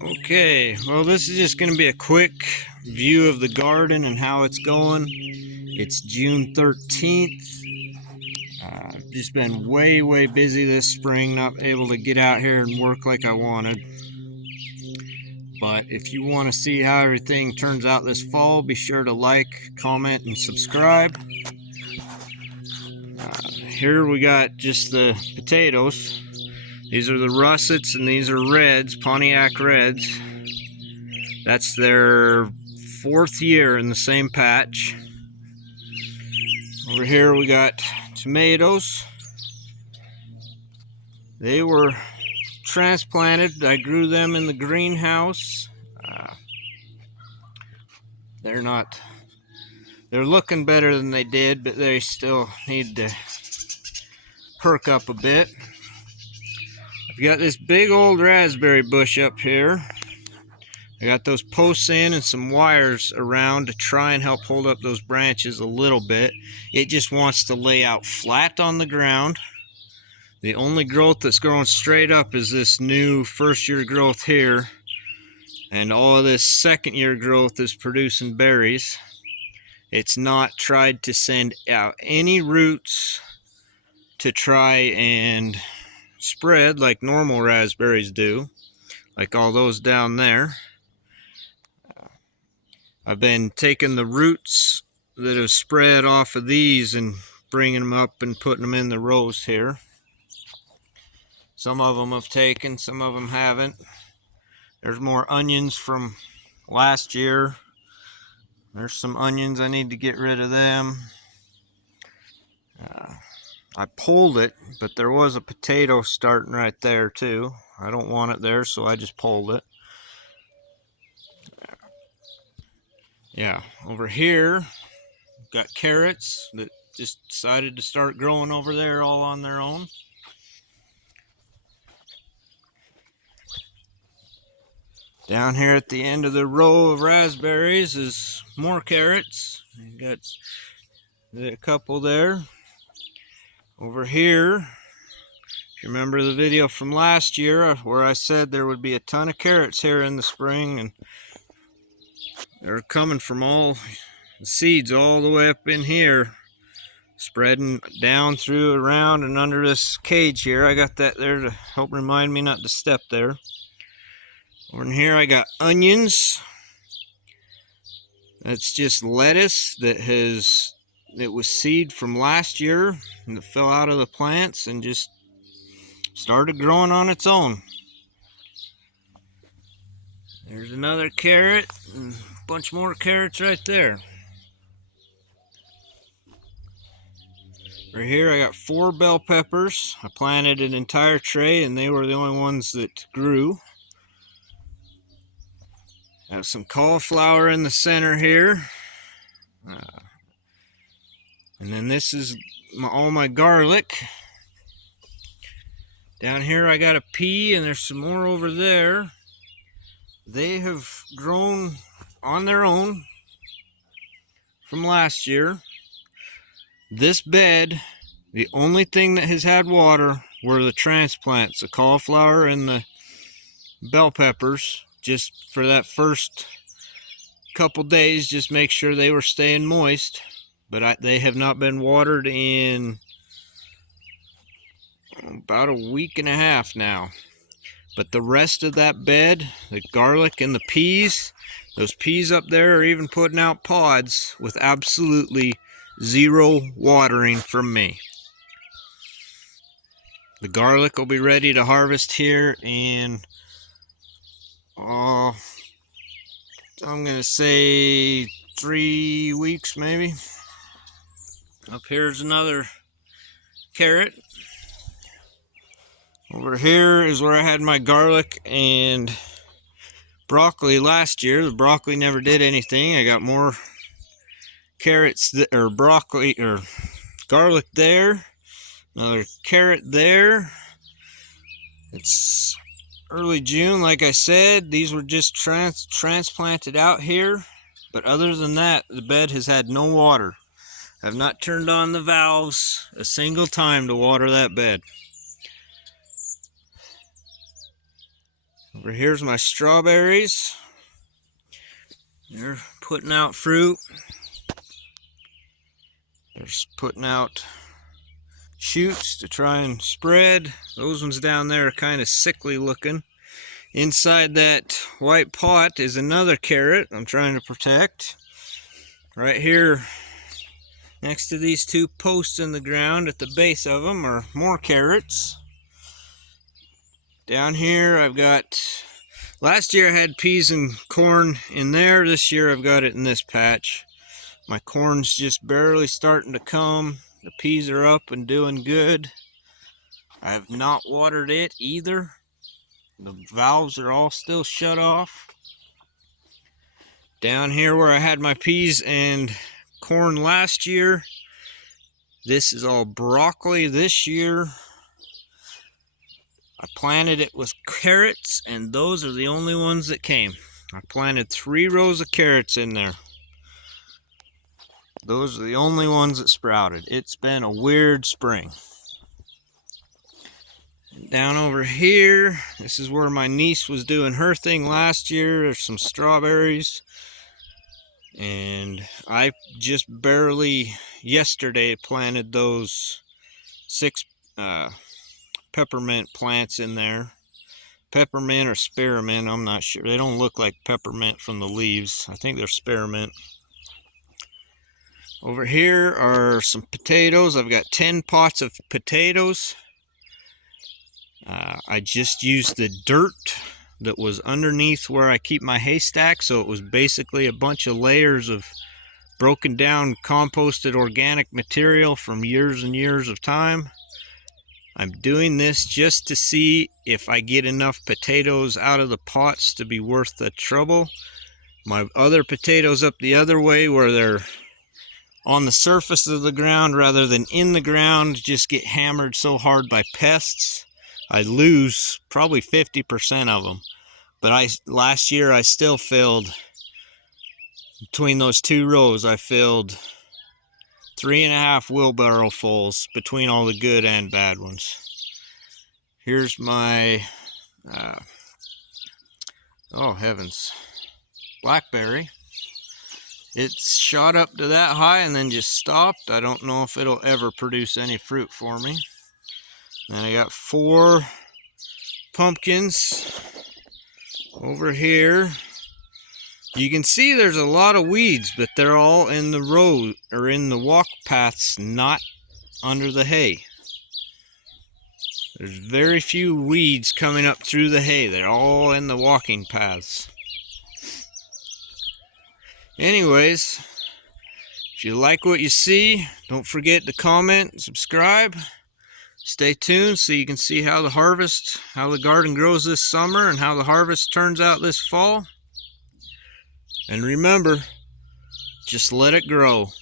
Okay, well, this is just going to be a quick view of the garden and how it's going. It's June 13th. Just been way busy this spring, not able to get out here and work like I wanted. But if you want to see how everything turns out this fall, be sure to like, comment, and subscribe. Here we got just the potatoes. These are the russets and these are reds, Pontiac Reds. That's their 4th year in the same patch. Over here we got tomatoes. They were transplanted. I grew them in the greenhouse. They're looking better than they did, but they still need to perk up a bit. I've got this big old raspberry bush up here. I got those posts in and some wires around to try and help hold up those branches a little bit. It just wants to lay out flat on the ground. The only growth that's growing straight up is this new 1st-year growth here. And all of this 2nd-year growth is producing berries. It's not tried to send out any roots to try and spread like normal raspberries do, like all those down there. I've been taking the roots that have spread off of these and bringing them up and putting them in the rows here. Some of them have taken, some of them haven't. There's more onions from last year. There's some onions, I need to get rid of them. I pulled it, but there was a potato starting right there too. I don't want it there, so I just pulled it. Yeah, over here, got carrots that just decided to start growing over there all on their own. Down here at the end of the row of raspberries is more carrots. You got a couple there. Over here, if you remember the video from last year where I said there would be a ton of carrots here in the spring, and they're coming from all the seeds all the way up in here, spreading down through, around, and under this cage here. I got that there to help remind me not to step there. Over in here I got onions. That's just lettuce that was seed from last year and that fell out of the plants and just started growing on its own. There's another carrot and a bunch more carrots right there. Right here I got 4 bell peppers. I planted an entire tray and they were the only ones that grew. I have some cauliflower in the center here. And then this is all my garlic. Down here I got a pea and there's some more over there. They have grown on their own from last year. This bed, the only thing that has had water were the transplants, the cauliflower and the bell peppers. Just for that first couple days, just make sure they were staying moist. But they have not been watered in about a week and a half now. But the rest of that bed, the garlic and the peas, those peas up there are even putting out pods with absolutely 0 watering from me. The garlic will be ready to harvest here in, I'm going to say 3 weeks maybe. Up here's another carrot. Over here is where I had my garlic and broccoli last year. The broccoli never did anything. I got more carrots or broccoli or garlic there. Another carrot there. It's early June, like I said. These were just transplanted out here. But other than that, the bed has had no water. I've not turned on the valves a single time to water that bed. Over here's my strawberries. They're putting out fruit. They're putting out shoots to try and spread. Those ones down there are kind of sickly looking. Inside that white pot is another carrot I'm trying to protect. Right here next to these two posts in the ground at the base of them are more carrots. Down here I've got, last year I had peas and corn in there. This year I've got it in this patch. My corn's just barely starting to come. The peas are up and doing good. I have not watered it either. The valves are all still shut off. Down here where I had my peas and corn last year, this is all broccoli this year. I planted it with carrots, and those are the only ones that came. I planted 3 rows of carrots in there. Those are the only ones that sprouted. It's been a weird spring. Down over here, this is where my niece was doing her thing last year. There's some strawberries. And I just barely yesterday planted those 6 peppermint plants in there. Peppermint or spearmint, I'm not sure. They don't look like peppermint from the leaves. I think they're spearmint. Over here are some potatoes. I've got 10 pots of potatoes. I just used the dirt that was underneath where I keep my haystack, so it was basically a bunch of layers of broken down composted organic material from years and years of time. I'm doing this just to see if I get enough potatoes out of the pots to be worth the trouble. My other potatoes up the other way, where they're on the surface of the ground rather than in the ground, just get hammered so hard by pests. I lose probably 50% of them. But last year I still filled, between those 2 rows, I filled 3.5 wheelbarrow fulls between all the good and bad ones. Here's my, oh heavens, blackberry. It's shot up to that high and then just stopped. I don't know if it'll ever produce any fruit for me. Then I got 4 pumpkins over here. You can see there's a lot of weeds, but they're all in the road or in the walk paths, not under the hay. There's very few weeds coming up through the hay. They're all in the walking paths. Anyways, if you like what you see, don't forget to comment and subscribe. Stay tuned so you can see how the harvest, how the garden grows this summer and how the harvest turns out this fall. And remember, just let it grow.